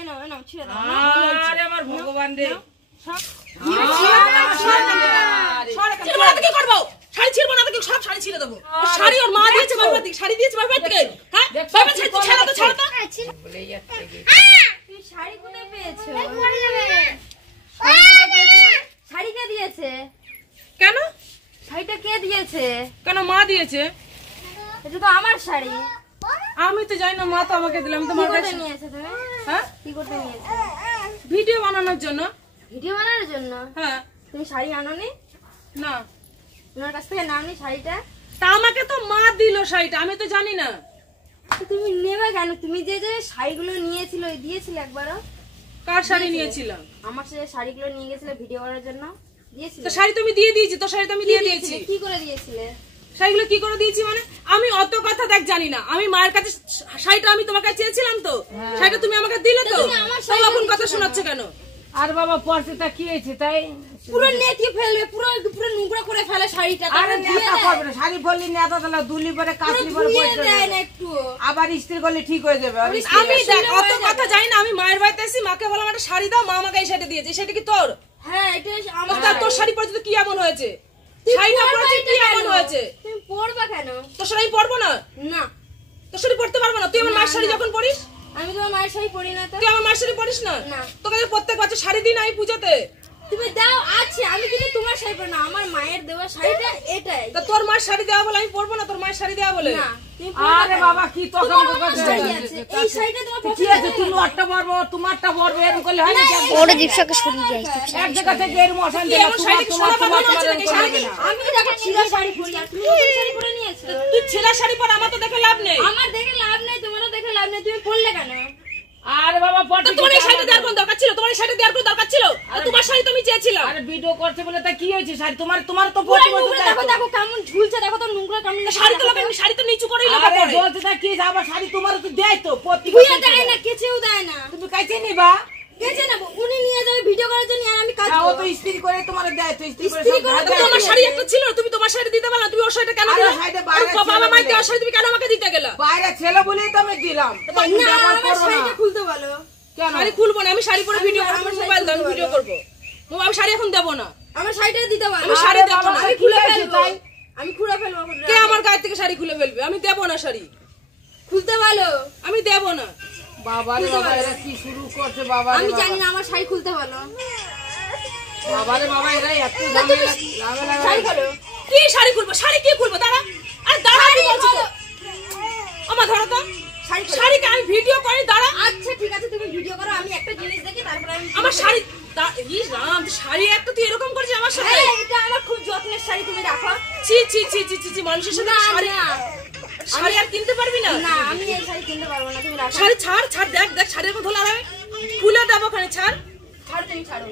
এনো এনো ছিড়ে দাও। আরে আমার ভগবান রে, কি করবো? শাড়ি ছিড়বো না তো কি সব শাড়ি ছিড়ে দেবো। শাড়ি ওর মা দিয়েছে বাবার দিকে, শাড়ি দিয়েছে বাবার থেকে। হ্যাঁ বাবা ছাড়া তো ছাড়া তো। বলেই যাচ্ছে তুই শাড়ি কোথায় পেয়েছো? শাড়ি কে দিয়েছে? কেন? শাড়িটা কে দিয়েছে? কেন মা দিয়েছে? এটা তো আমার শাড়ি। আমি তো জানি না, মা তো আমাকে দিলাম। কি তোমার করতে কাছে নিয়েছে তুমি? হ্যাঁ কি করতে নিয়েছে? ভিডিও বানানোর জন্য। ভিডিও বানানোর জন্য? হ্যাঁ। তুমি শাড়ি আনোনি? না, তোমার কাছ থেকে নাওনি শাড়িটা? তা আমাকে তো মা দিল শাড়িটা, আমি তো জানি না। তো তুমি নেবে কেন? তুমি যে যে শাড়িগুলো নিয়েছিল দিয়েছিলে একবারও? কার শাড়ি নিয়েছিলাম? আমার সাথে শাড়িগুলো নিয়ে গেছিলে ভিডিও করার জন্য, দিয়েছিলে? তো শাড়ি তুমি দিয়ে দিয়েছি, তো শাড়ি তো আমি দিয়ে দিয়েছি। কি করে দিয়েছিলে? শাড়িগুলো কি করে দিয়েছি মানে? আমি অত কথা দেখ জানি না। আমি মায়ের কাছে শাড়িটা আমি তোমার কাছে চেয়েছিলাম, তো শাড়িটা তুমি আমাকে দিলে তো। তাও এখন কথা শোনাচ্ছে কেন? আর বাবা পরশেটা কি হয়েছে তাই? পুরো নেতিয়ে ফেলবে, পুরো পুরো নোংরা করে ফেলে শাড়িটা। আরে নেতা করবে না, শাড়ি পরলি নেতা তাহলে দুলি পরে কাচলি পরে ধুয়ে পড়ে দেয় না একটু। আবার ইস্ত্রি করলে ঠিক হয়ে যাবে। আমি দেখ অত কথা জানি না। আমি মায়ের বাড়িতে এসেছি, মাকে বললাম একটা শাড়ি দাও, মা আমাকে এই শাড়িটা দিয়েছে। এই শাড়িটা কি তোর? হ্যাঁ এটা আমার। তোর শাড়ি পরে তো কি এমন হয়েছে? শাড়িটা পরেছে কি এমন হয়েছে? তুমি পরবা কেন? তোর শাড়ি পরবো না? না, তোর শাড়ি পরতে পারবো না। তুই আমার মায়ের শাড়ি যখন পরিস, আমি তোমার মায়ের শাড়ি পরি না তো। তুই আমার মায়ের শাড়ি পরিস না? না। তোকে প্রত্যেক বছর শাড়ি দিই না এই পুজোতে। তুমি দাও আছে, আমি কিন্তু তোমার শাড়ি পরি না, আমার মায়ের দেওয়া শাড়িটা এটাই। তা তোর মায়ের শাড়ি দেওয়া বলে আমি পরবো না? তোর মায়ের শাড়ি দেওয়া বলে? না, তুমি পরবা আরে কেন? বাবা কি তখন তোমার আমার শাড়ি আছে, এই শাড়িটা তোমার কি পছন্দ আছে? তুমি ওরটা পরবো, তোমারটা পরবে, এরকম করলে হয় না? ওরে জিপসাকে সরিয়ে যাই এক জায়গা থেকে এরকম অশান্তি কি না, এমন তোমার শাড়ি তোমার সোনা তোমার বাঁধানো আছে নাকি? শাড়ি তোমার কি? না। আমি দেখো ছিঁড়া শাড়ি পরি, আর তুমি নতুন শাড়ি পরে নিয়েছো। তুই ছেঁড়া শাড়ি পর, আমার তো দেখে লাভ নেই। আমার দেখে লাভ নেই, তোমারও দেখে লাভ নেই, তুমি পরলে কেন? আরে বাবা তো পরতে তোমার এই শাড়িটা দেওয়ার কোন দরকার ছিল? তোমার এই শাড়িটা দেওয়ার কোন দরকার ছিল? আর তোমার শাড়ি তো আমি চেয়েছিলাম। আরে ভিডিও করছে বলে তা কি হয়েছে? শাড়ি তোমার তোমার তো পুরো পরতে নোংরা দেখো, দেখো কেমন ঝুলছে, দেখো তো নোংরা কেমন। শাড়ি তো লোকে শাড়ি তো নিচু করেই লোকে আরে পরে। জ্বলছে তা কি? আবার শাড়ি তোমার তো দেয় তো প্রতি ধুয়ে দেয় না, কেচেও দেয় না। তুমি কাইছে নিবা? কেচে নেবো, উনি নিয়ে যাবে ভিডিও করার জন্য, আর আমি কাজ হ্যাঁ, ও করবো। তো ইস্ত্রি করে তোমার দেয় তো, ইস্ত্রি করে ইস্ত্রি সব করে ঢাকা তো দেয়। তোমার শাড়ি একটা ছিল, তুমি তোমার শাড়ি দিতে পারলা, তুমি ওর শাড়িটা কেন আরে দিলা? শাড়িটা আর বাইরে বাবা ছিল মায়ের বলে। দেওয়ার শাড়ি তুমি কেন আমাকে দিতে গেলা? বাইরে ছেলে বলেই তো আমি দিলাম। না, আমার শাড়িটা খুলতে বলো। কেন? শাড়ি খুলবো না, আমি শাড়ি পরে ভিডিও করবো, আমার মোবাইল দাও, শাড়ি আমি ভিডিও করবো। আমি শাড়ি এখন দেবো না। আমার শাড়িটা দিতে বলো। আমি শাড়ি আরে দেবো বাবা, না। আমি কি খুলে হয়েছে ফেলবো, তাই? আমি খুলে ফেলবো। কে আমার গায়ে থেকে শাড়ি খুলে ফেলবে? আমি দেবো না শাড়ি, খুলতে বলো। আমি দেবো না। বাবা রে বাবা, এরা কি শুরু করছে? বাবা রে আমি বাবা। জানি না, আমার শাড়ি খুলতে বলো। বাবা রে বাবা, এরা এত ঝামেলা ঝামেলা শাড়ি খোলো। কি শাড়ি খুলবো? শাড়ি কি খুলবো? দাঁড়া, আরে দাঁড়া, আমি বলছি তো। আমার ধরো তো শাড়ি খোলো। শাড়িকে আমি ভিডিও করি, দাঁড়া। আচ্ছা ঠিক আছে, তুমি ভিডিও করো, আমি একটা জিনিস দেখি, তারপরে আমি আমার শাড়ি ইস রাম, শাড়ি একটা তুই এরকম করছিস আমার সাথে? হ্যাঁ, এটা আমার খুব যত্নের শাড়ি, তুমি রাখো। ছি ছি ছি ছি ছি ছি, মানুষের সাথে না, শাড়ি না। শাড়ি আর কিনতে পারবি না? না, আমি এই শাড়ি কিনতে পারবো না, তুমি রাখো। শাড়ি ছাড় ছাড়, দেখ দেখ শাড়ি এরকম ধোলা হবে, খুলে দেবো ওখানে, ছাড়। ছাড়ো, তুমি ছাড়ো।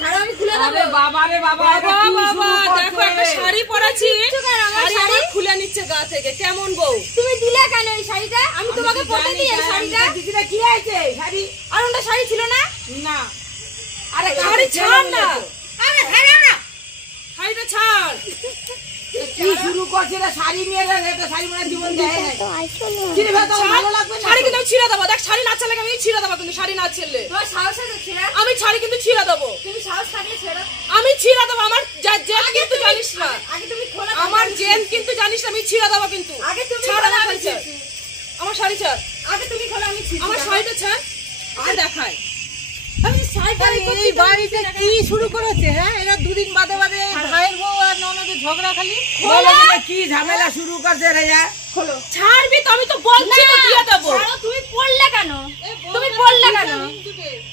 ছাড়ো, আমি খুলে আরে দেবো। বাবা রে বাবা, এরা বাবা কি বাবা, শুরু দেখো একটা করছে? শাড়ি পরাছি, কেন আমার শাড়ি শাড়ি? আমার খুলে নিচ্ছে গা থেকে, কেমন বউ? তুমি দিলে কেন এই শাড়িটা? আমি তোমাকে পরে দিই এই শাড়িটা। দিদিরা কি হয়েছে? শাড়ি আর ওটা শাড়ি ছিল না? না। আরে শাড়ি ছাড় না, আরে ছাড়ো না। শাড়িটা ছাড়। কি শুরু করছে? এরা শাড়ি নিয়ে এটা শাড়ি মানে জীবন দেয় না। তো আইফোন কি রে ভাই, তোমার ভালো লাগবে না? শাড়ি কিন্তু আমি ছিঁড়ে দেবো, দেখ শাড়ি না ছাড়লে আমি ছিঁড়ে দেবো, কিন্তু শাড়ি না ছিঁড়লে তোমার সাহস আছে ছেড়া? আমি শাড়ি কিন্তু ছিঁড়ে দেবো, তুমি সাহস থাকলে ছেড়ো। আমি ছিঁড়ে দেবো। আমার জেন কিন্তু জানিস না, আগে তুমি খোলা। আমার জেন কিন্তু জানিস না, আমি ছিঁড়ে দেবো কিন্তু। আগে তুমি ছাড় খোলা, আমার আমি শাড়ি ছাড়, ছিঁড়ছি। আমার শাড়ি ছাড়, আগে তুমি খোলা, আমি ছিঁড়ছি। আমার শাড়িটা ছাড়। আর দেখায় আমি শাড়িটা এই বাড়িতে কি শুরু করেছে? হ্যাঁ, এরা দুদিন বাদে বাদে ভাইয়ের বউ আর ননদের ঝগড়া খালি। কি ঝামেলা শুরু করছে রে? খোলো। ছাড়বি তো, আমি তো বলছি তো দিয়ে দেবো। ছাড়ো, তুমি পড়লে কেন? তুমি পড়লে কেন?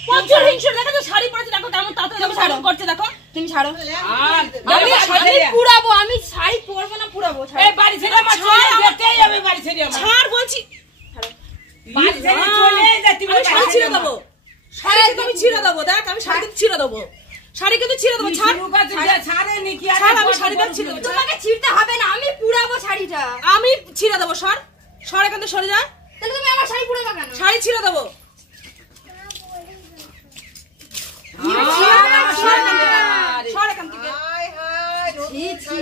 প্রচুর হিংসা, দেখো তো শাড়ি পরেছে, দেখো কেমন তাতে যেমন শাড়ি করছে, দেখো। তুমি ছাড়ো। আর আমি পুরাবো, আমি শাড়ি পরবো না, পুরাবো। এই বাড়ি ছেড়ে আমার চলে যেতেই হবে, বাড়ি ছেড়ে আমার। ছাড় বলছি, বাড়ি ছেড়ে চলে যেতে হবে, আমি শাড়ি ছিঁড়ে দেবো, শাড়ি কিন্তু আমি ছিঁড়ে দেবো। দেখ আমি শাড়ি কিন্তু ছিঁড়ে দেবো, শাড়ি কিন্তু ছিঁড়ে দেবো। ছাড় ছাড়েনি কি? আর ছাড়, আমি শাড়িটা ছিঁড়ে দেবো। তোমাকে ছিঁড়তে হবে না, আমি পুরাবো শাড়িটা। আমি ছিঁড়ে দেবো, সর সর, এখান থেকে সরে যা। তাহলে তুমি আমার শাড়ি পুরাবা কেন? শাড়ি ছিঁড়ে দেবো। সর এখান থেকে।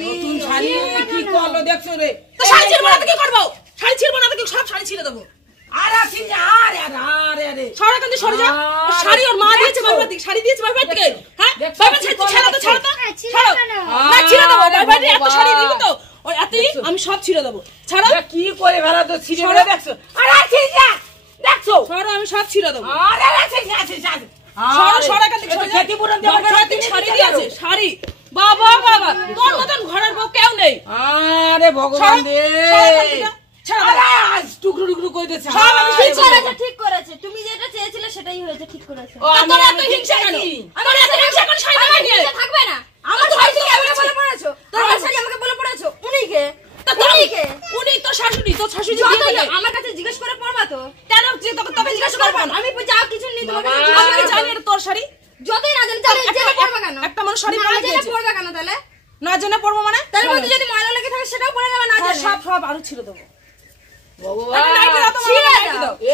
নতুন শাড়ি কি করলো দেখছো রে? তো শাড়ি ছিঁড়বো না তো কি করবো? শাড়ি ছিঁড়বো না তো কি? সব শাড়ি ছিঁড়ে দেবো। আরে আরে সরা কিন্তু সরে যা। শাড়ি ওর মা দিয়েছে বাবার দিকে, শাড়ি দিয়েছে বাবার দিকে। হ্যাঁ বাবা ছাড়ো তো, ছাড়ো তো, ছাড়ো না, ছিঁড়ে দেবো। বাবার এত শাড়ি দিবি তো ওই এতই আমি সব ছিঁড়ে দেবো। ছাড়ো কি করে ভাড়া তো ছিঁড়ে বলে দেখছো। আরে ছিঁড়ে যা দেখছো। সরো আমি সব ছিঁড়ে দেবো। আরে আছে সরো সরা কাছে খেতে পুরন দেব শাড়ি দিয়েছে শাড়ি। বাবা বাবা তোর মতন ঘরের বউ কেউ নেই। আরে ভগবান রে টুকরো টুকরো করে দিয়েছে। ঠিক করেছে, তুমি যেটা চেয়েছিলে সেটাই হয়েছে, ঠিক করেছে। তোর এত হিংসা কেন? তোর এত হিংসা কোন শাড়ি নিয়ে থাকবে না। আমার শাড়ি আমাকে বলে পড়েছো, তোমার শাড়ি আমাকে বলে পড়েছো। উনিকে উনি তো শাশুড়ি, তোর শাশুড়ি আমার কাছে জিজ্ঞেস করে পড়বা তো। কেন তবে জিজ্ঞাসা করবো না? আমি যা কিছু নেই তোমার কাছে আমি জানি এটা তোর শাড়ি। যতই না জানি তাহলে জেনে পড়বা কেন? একটা মানুষ শাড়ি না পরে জেনে গিয়েছে। পড়বা কেন তাহলে? না জেনে পড়বো মানে? তার মধ্যে যদি ময়লা লেগে থাকে সেটাও পড়ে যাবে না জানে। সব আরো ছিঁড়ে দেবো। ভগবান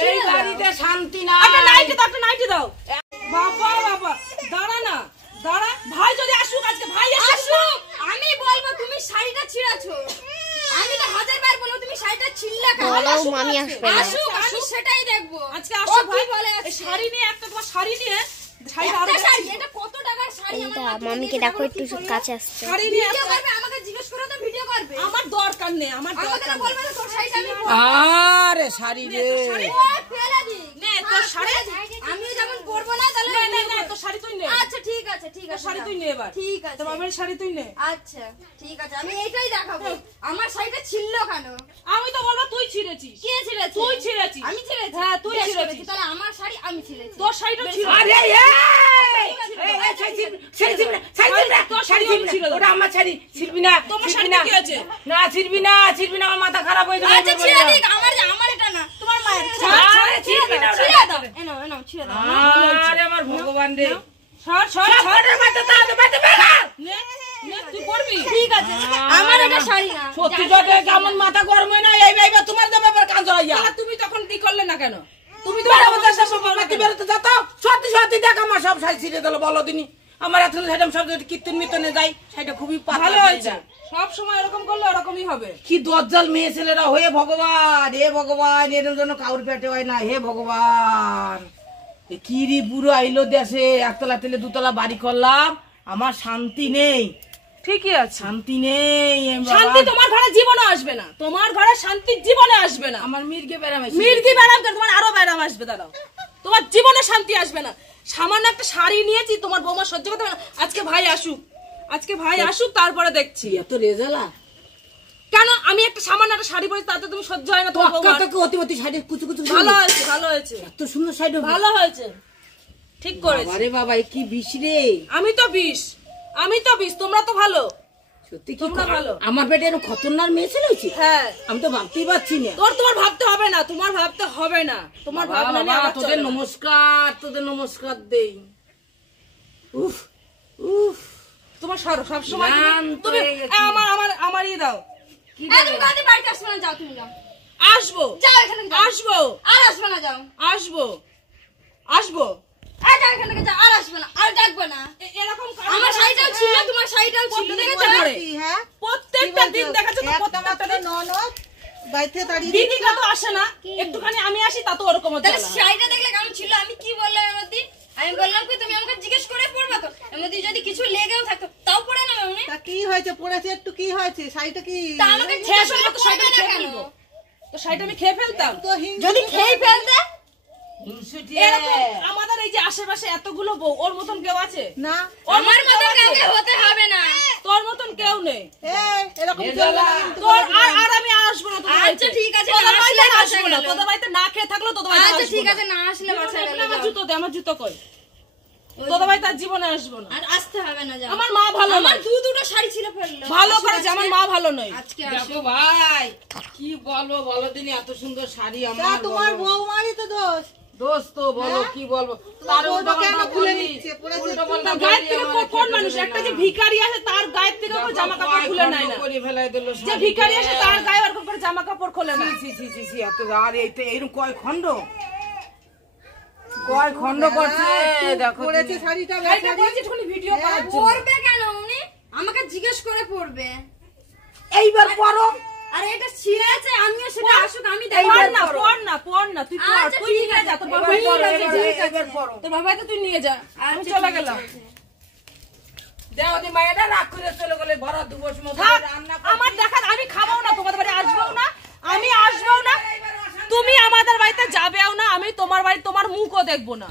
এই বাড়িতে শান্তি না। একটা নাইটি দাও। বাবা বাবা দাঁড়া না, দাঁড়া। ভাই যদি আসুক আজকে, ভাই আসুক। আমি বলবো তুমি শাড়িটা ছিঁড়াছো। আমি তো হাজার বার বলবো তুমি শাড়িটা ছিঁড়লা কেন? মামি আসবে না। আসুক, আমি সেটাই দেখবো। আজকে আসুক ভাই। বলে এই শাড়ি নিয়ে একটা তোমার শাড়ি নিয়ে এটা কত টাকার শাড়ি? আমার মামিকে দেখো একটু কাছে আসছে। শাড়ি নিয়ে ভিডিও করবে, আমাকে জিজ্ঞেস করে তো ভিডিও করবে। আমার দরকার নেই, আমার আমাকে দরকার তো নেই। বলবে না তোর শাড়িটা আমি পরবো। আরে শাড়ি রে ফেলে দি। নে তোর শাড়ি। আমি যেমন পরবো না তাহলে নে তোর শাড়ি তুই নে। আচ্ছা ঠিক আছে শাড়ি তুই নে এবার। ঠিক আছে তোর বাবার শাড়ি তুই নে। আচ্ছা ঠিক আছে, আমি এইটাই দেখাবো। আমার শাড়িটা ছিঁড়লো কেন? আমি তো বলবো তুই ছিঁড়েছিস। কে ছিঁড়েছে? তুই ছিঁড়েছিস। আমি ছিঁড়েছি? হ্যাঁ তুই বেশ ছিঁড়েছিস। করেছি, তাহলে আমার শাড়ি আমি ছিঁড়েছি। তোর শাড়িটা ছিল। আরে ওটা আমার শাড়ি ছিড়বি না। তোমার শাড়ি কি আছে? না ছিড়বি না আমার মাথা খারাপ হয়ে যাবে। আচ্ছা ছিঁড়ে দিক, আমার এটা না, তোমার মায়ের। ছিড়বি না ছিঁড়ে দাও, এনাও ছিঁড়ে দাও। আরে আমার ভগবান রে সর নে তুই পড়বি। ঠিক আছে, আমার এটা শাড়ি না। সত্যি জটে কেমন মাথা গরম হয় না। এই ভাইবা তোমার দেবে এবার কান জড়াইয়া। তাহলে তুমি তখন কি করলে না কেন? তুমি তো বেরোতে যাতো সত্যি দেখ আমার সব শাড়ি ছিঁড়ে দিল। বলো দিনি আমার এত সাইডাম সব কীর্তন মিতনে যাই, সেটা খুবই ভালো হয়েছে। সব সময় এরকম করলে এরকমই হবে। কি দজ্জাল মেয়ে ছেলেরা হয়ে ভগবান এর জন্য কাউর পেটে হয় না। হে ভগবান কি রি বুড়ো আইলো দেশে, একতলা তেলে দুতলা বাড়ি করলাম, আমার শান্তি নেই। ঠিকই আছে, শান্তি নেই। শান্তি তোমার ঘরে জীবনে আসবে না। তোমার ঘরে শান্তি জীবনে আসবে না। আমার মির্গে বেড়াম তোমার আরো ব্যারাম আসবে। দাঁড়াও, তোমার জীবনে শান্তি আসবে না। সামান্য একটা শাড়ি নিয়েছি, তোমার বৌমা সহ্য করতে পারে না। আজকে ভাই আসুক তারপরে দেখছি। এত রেজালা কেন? আমি একটা সামান্য একটা শাড়ি পরেছি, তাতে তুমি সহ্য হয় না? তোমার বৌমা অতি শাড়ি কুচু কুচু ভালো হয়েছে এত সুন্দর শাড়ি ভালো হয়েছে, ঠিক করেছি। আরে বাবা কি বিষ রে। আমি তো বিষ, তোমরা তো ভালো। সত্যি কি তোমরা ভালো। আমার পেটে এরকম খতরনাক মেয়ে ছিল। হ্যাঁ আমি তো ভাবতেই পারছি না। তোমার ভাবতে হবে না, তোমার ভাবনা নিয়ে আমার তোদের নমস্কার দেই। উফ তোমার সব সময় ক্লান্ত তুমি হয়ে গেছি। আমার ইয়ে দাও। তুমি কাঁদে বাড়িতে আসবে না, যাও তুমি যাও। আসবো যাও এখান থেকে যাও। আসবো আর আসবে না, যাও। আসবো যাও এখান থেকে যাও, আর আসবে না, আর ডাকবে না। এরকম আমার শাড়িটাও ছিল, তোমার শাড়িটাও ছিল, দেখেছো? হ্যাঁ প্রত্যেকটা দিন দেখাচ্ছ তো, প্রত্যেকটা দিন ননদ বাড়িতে দাঁড়িয়ে দিদিটা তো আসে না, একটুখানি আমি আসি তা তো ওরকম হচ্ছে তাহলে শাড়িটা দেখলে কেমন ছিল? আমি কি বললাম এর মধ্যে? আমি বললাম কি তুমি আমাকে জিজ্ঞেস করে পড়বা তো, এর মধ্যে যদি কিছু লেগেও থাকতো তাও পড়ে না মানে। তা কি হয়েছে পড়েছে একটু কি হয়েছে শাড়িটা কি তা আমাকে শেষ জিজ্ঞেস হলে করে তো শাড়িটা পড়বে না খেয়ে কেন? ফেলবো। তো শাড়িটা আমি খেয়ে ফেলতাম। তো হিংসা যদি খেয়ে ফেলতে এরকম আমাদের এই যে আশেপাশে এতগুলো বউ, ওর মতন কেউ আছে? না আমার মতো কাউকে হতে হবে না। তোর মতন কেউ নেই। এরকম তোর আর আমি আসবো না তোদের বাড়িতে। আচ্ছা ঠিক আছে, তোদের না বাড়িতে আসলে আসবো না। বাঁচা গেল। তোদের বাড়িতে না খেয়ে থাকলেও তোদের বাড়িতে আচ্ছা আসবো ঠিক না। আছে, না আসলে বাঁচা গেল। আমার জুতো দে, আমার জুতো কই? তোদের বাড়িতে আর জীবনে আসবো না। আর আসতে হবে না, যাও। আমার মা ভালো আমার নয়। দুটো শাড়ি ছিল ফেললো। ভালো করেছে, আমার মা ভালো নয়। আজকে আসো। দেখো ভাই কি বলবো বলো দিনি, এত সুন্দর শাড়ি আমার তোমার বৌমারই তো দোষ তো বলো কি বলবো। তার উল্টো কেন খুলে নিচ্ছে উল্টো পাল্টা গায়ের থেকে কোন মানুষ, একটা যে ভিখারি আছে তার গায়ের থেকে কেউ জামা কাপড় খুলে নেয় না। করে ফেলাই দিল যে ভিখারি আছে তার গায়ে ওরকম করে জামা কাপড় খোলে না। ছি এত আর এইটা এরকম কয় খণ্ড করছে দেখো পরেছে শাড়িটা পরেছে একটুখানি ভিডিও করার জন্য। পড়বে কেন উনি? আমাকে জিজ্ঞেস করে পড়বে। এইবার পরো আরে এটা ছিঁড়েছে, আমিও সেটা আসুক আমি পড় দেখব। না তুই পড়, আচ্ছা, তুই ঠিক নিয়ে আছে, যা, তোর বাবা ঠিক নিয়ে আছে, যা, ঠিক আছে। এবার পড়ো। তোর বাবাকে তুই নিয়ে যা, আমি আচ্ছা, চলে ঠিক গেলাম। আছে। দেও দি মায়েরা রাগ করে চলে গেলে ভরা দুবস মতো থাক, রান্না আমার দেখা আমি খাবো না, তোমাদের বাড়ি আসবেও না, আমি আসবেও না, তুমি আমাদের বাড়িতে যাবেও না, আমি তোমার বাড়ি তোমার মুখও দেখবো না।